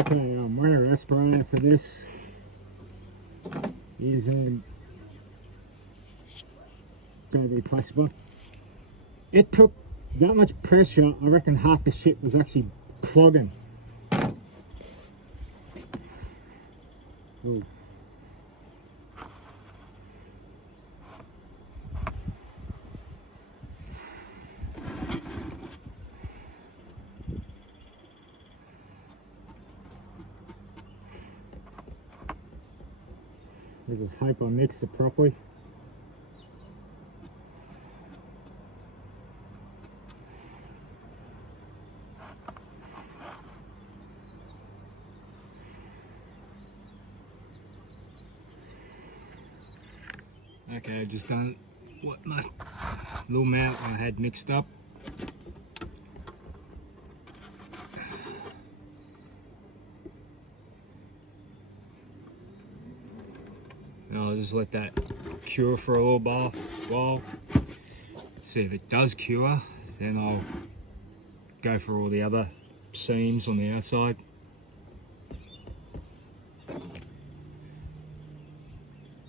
Okay, my respirator for this is going to be replaceable. It took that much pressure, I reckon half the shit was actually clogging. Ooh. I just hope I mixed it properly. Okay, I've just done what my little amount I had mixed up. And I'll just let that cure for a little while. See if it does cure, then I'll go for all the other seams on the outside.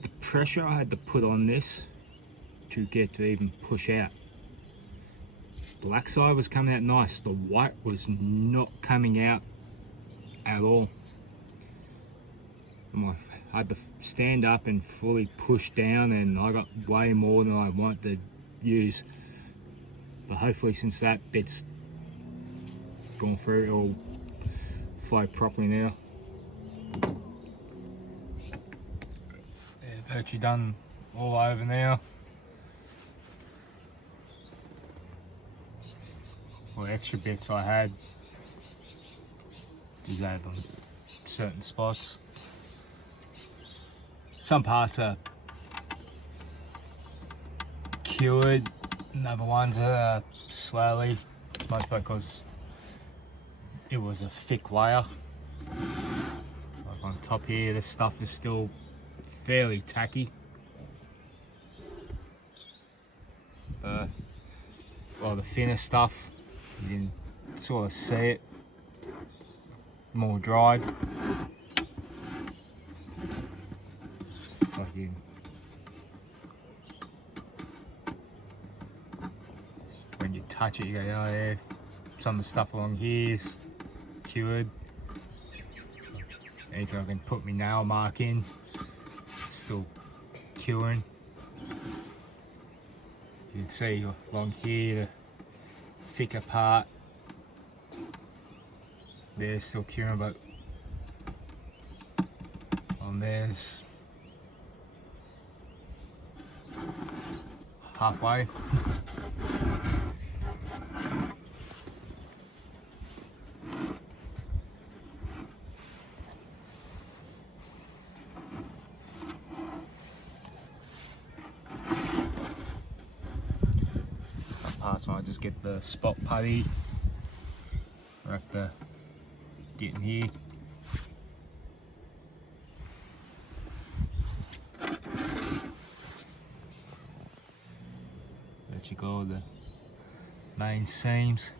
The pressure I had to put on this to get to even push out. Black side was coming out nice, the white was not coming out at all. I had to stand up and fully push down, and I got way more than I wanted to use. But hopefully, since that bit's gone through, it'll flow properly now. Yeah, virtually done all over now. All the extra bits I had, just add on certain spots. Some parts are cured, and other ones are slowly, most because it was a thick layer. Like on top here, this stuff is still fairly tacky. Well, the thinner stuff, you can sort of see it more dried. It's like when you touch it, you go, oh yeah, some of the stuff along here is cured. Even I can put my nail mark in, still curing. You can see along here, the thicker part, there's still curing, but on there's halfway. Some parts when I just get the spot putty, I have to get in here. Let you go the main seams.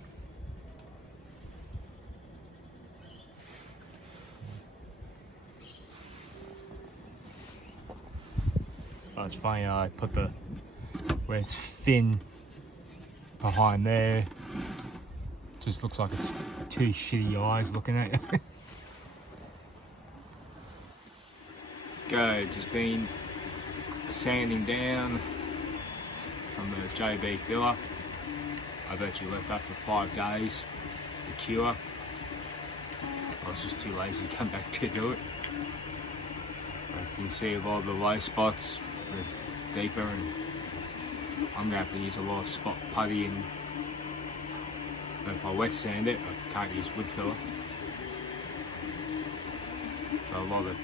Oh, it's funny, I put the where it's thin behind there. Just looks like it's two shitty eyes looking at you. Go, just been sanding down some of the JB filler. I've actually left that for 5 days to cure. I was just too lazy to come back to do it. But you can see a lot of the low spots are deeper, and I'm going to have to use a lot of spot putty, and if I wet sand it, I can't use wood filler. But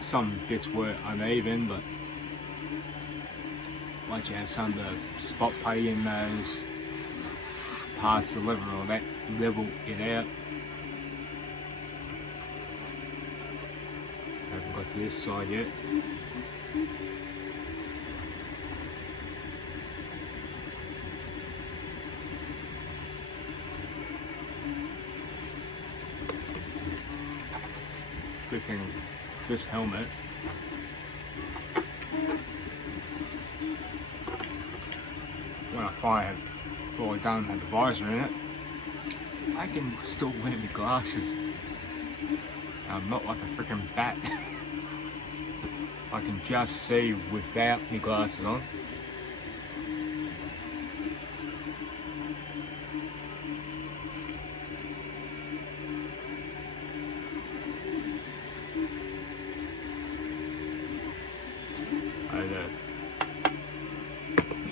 some bits were uneven, but once you have some of the spot putty in those parts to level it out. Haven't got to this side yet. Good thing this helmet, when I fire before I don't have the visor in it, I can still wear my glasses. I'm not like a freaking bat. I can just see without my glasses on.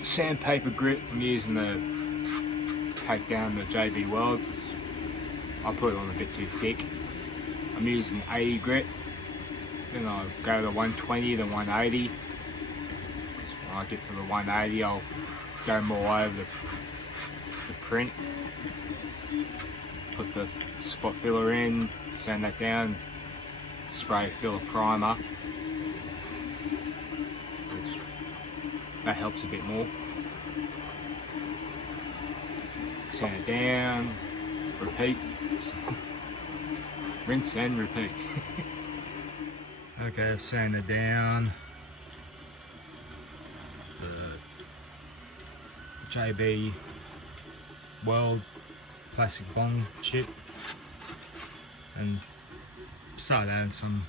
Sandpaper grit I'm using to take down the JB weld. I put it on a bit too thick. I'm using 80 grit, then I'll go to 120 to 180. When I get to the 180 I'll go more over the print, put the spot filler in, sand that down, spray filler primer. That helps a bit more. Sand it down, repeat. Rinse and repeat. Okay, I've sanded down the JB Weld plastic bond chip and started adding some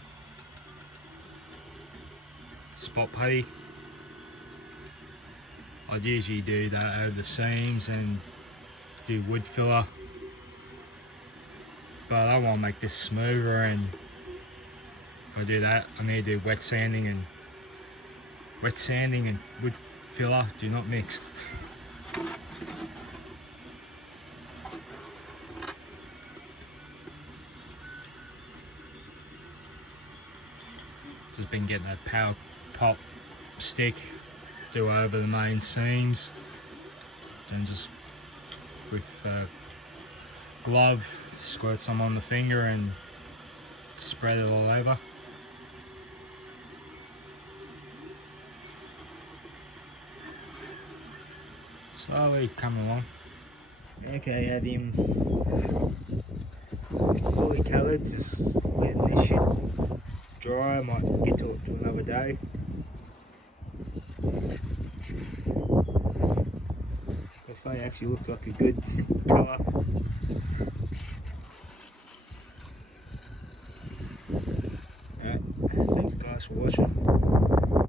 spot putty. I'd usually do that over the seams and do wood filler, but I want to make this smoother, and if I do that I need to do wet sanding, and wood filler do not mix. Just been getting that power pop stick, do over the main seams, and just with glove squirt some on the finger and spread it all over. Slowly coming along. Okay, have him fully covered, just getting this shit dry. I might get to it to another day. It actually looks like a good colour. Alright, thanks guys for watching.